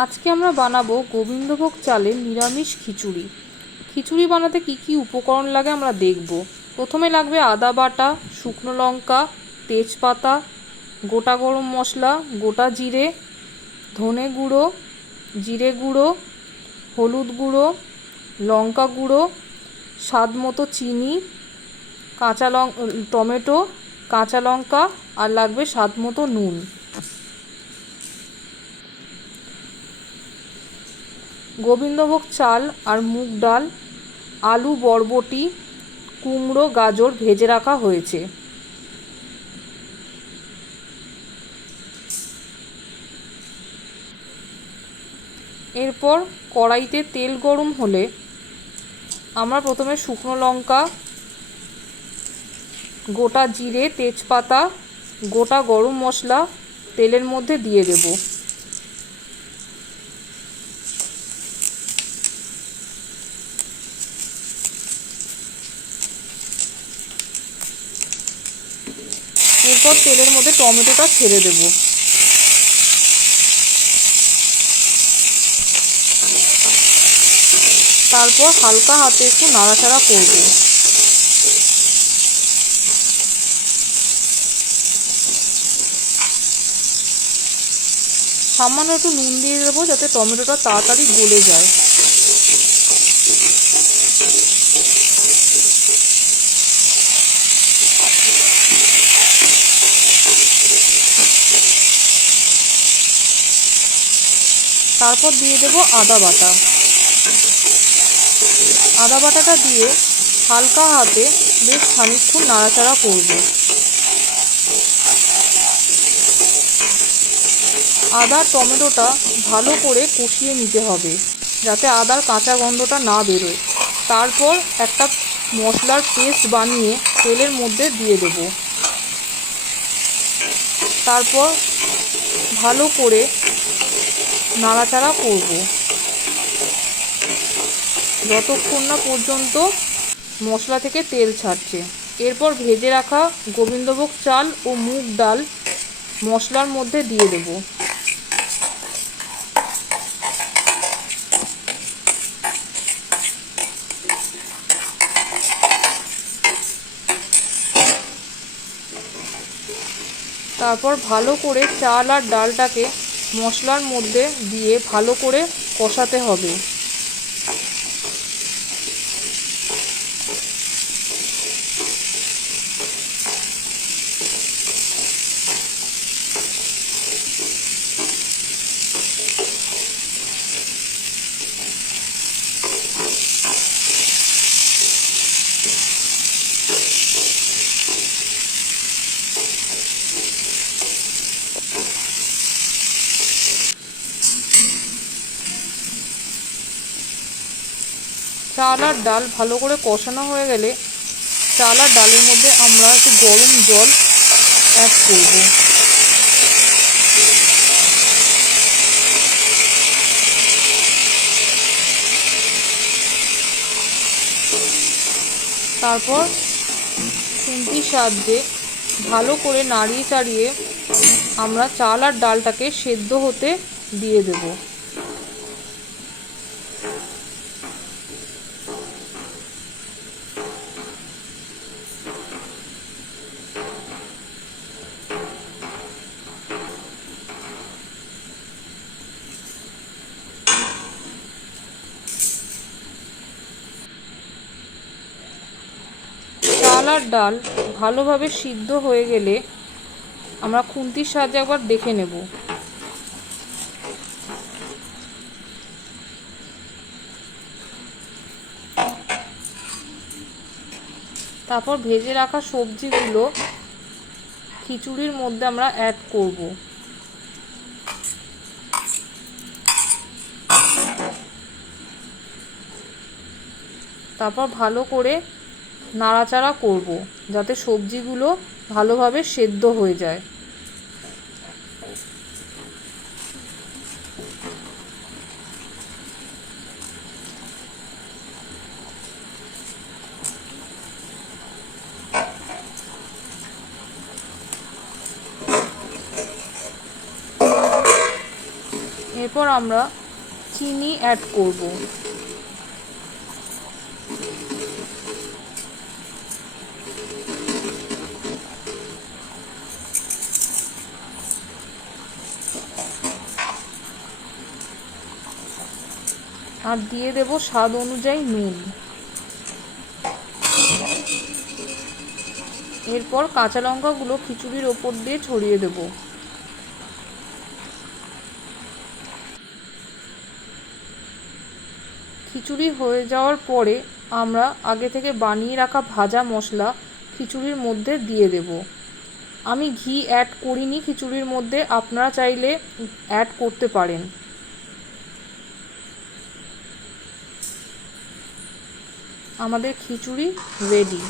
আজকে আমরা বানাবো গোবিন্দভোগ চালের নিরামিষ খিচুড়ি। খিচুড়ি বানাতে কি কি উপকরণ লাগে আমরা দেখব। প্রথমে লাগবে আদা বাটা, শুকনো লঙ্কা, তেজপাতা, গোটা গরম মশলা, গোটা জিরে, ধনে গুঁড়ো, জিরে গুঁড়ো, হলুদ গুঁড়ো, লঙ্কা গুঁড়ো, স্বাদ মতো চিনি, টমেটো, কাঁচা লঙ্কা আর লাগবে স্বাদ মতো নুন। গোবিন্দভোগ চাল আর মুগ ডাল, আলু, বরবটি, কুমড়ো, গাজর ভেজে রাখা হয়েছে। এরপর কড়াইতে তেল গরম হলে আমরা প্রথমে শুকনো লঙ্কা, গোটা জিরে, তেজপাতা, গোটা গরম মশলা তেলের মধ্যে দিয়ে দেব। এরপর তেলের মধ্যে টমেটোটা ছেড়ে দেব। তারপর হালকা হাতে একটু নাড়াচাড়া করব। সামান্য একটু নুন দিয়ে দেবো যাতে টমেটোটা তাড়াতাড়ি গলে যায়। তারপর দিয়ে দেব আদা বাটা। আদা বাটাটা দিয়ে হালকা হাতে বেশ খানিকক্ষণ নাড়াচাড়া করব। আদা টমেটোটা ভালো করে কষিয়ে নিতে হবে যাতে আদার কাঁচা গন্ধটা না বেরোয়। তারপর একটা মশলার পেস্ট বানিয়ে তেলের মধ্যে দিয়ে দেব। তারপর ভালো করে নাড়াচাড়া করব যতক্ষণ না পর্যন্ত মশলা থেকে তেল ছাড়ছে। এরপর ভেজে রাখা গোবিন্দভোগ চাল ও মুগ ডাল মশলার মধ্যে দিয়ে দেব। তারপর ভালো করে চাল আর ডালটাকে মশলার মধ্যে দিয়ে ভালো করে কষাতে হবে। চাল আর ডাল ভালো করে কষানো হয়ে গেলে চাল আর ডালের মধ্যে আমরা একটু গরম জল অ্যাড করব। তারপর খুন্তির সাহায্যে ভালো করে নাড়িয়ে চাড়িয়ে আমরা চাল আর ডালটাকে সেদ্ধ হতে দিয়ে দেব। চাল আর ডাল ভালোভাবে সিদ্ধ হয়ে গেলে আমরা খুন্তির সাহায্যে একবার দেখে নেব। তারপর ভেজে রাখা সবজিগুলো খিচুড়ির মধ্যে আমরা অ্যাড করব। তারপর ভালো করে নাড়াচাড়া করব যাতে সবজিগুলো ভালোভাবে সেদ্ধ হয়ে যায়। এরপর আমরা চিনি অ্যাড করব। আর দিয়ে দেব স্বাদ অনুযায়ী নুন। এরপর কাঁচা লঙ্কাগুলো খিচুড়ির ওপর দিয়ে ছড়িয়ে দেব। খিচুড়ি হয়ে যাওয়ার পরে আমরা আগে থেকে বানিয়ে রাখা ভাজা মশলা খিচুড়ির মধ্যে দিয়ে দেব। আমি ঘি অ্যাড করিনি খিচুড়ির মধ্যে, আপনারা চাইলে অ্যাড করতে পারেন। আমাদের খিচুড়ি রেডি।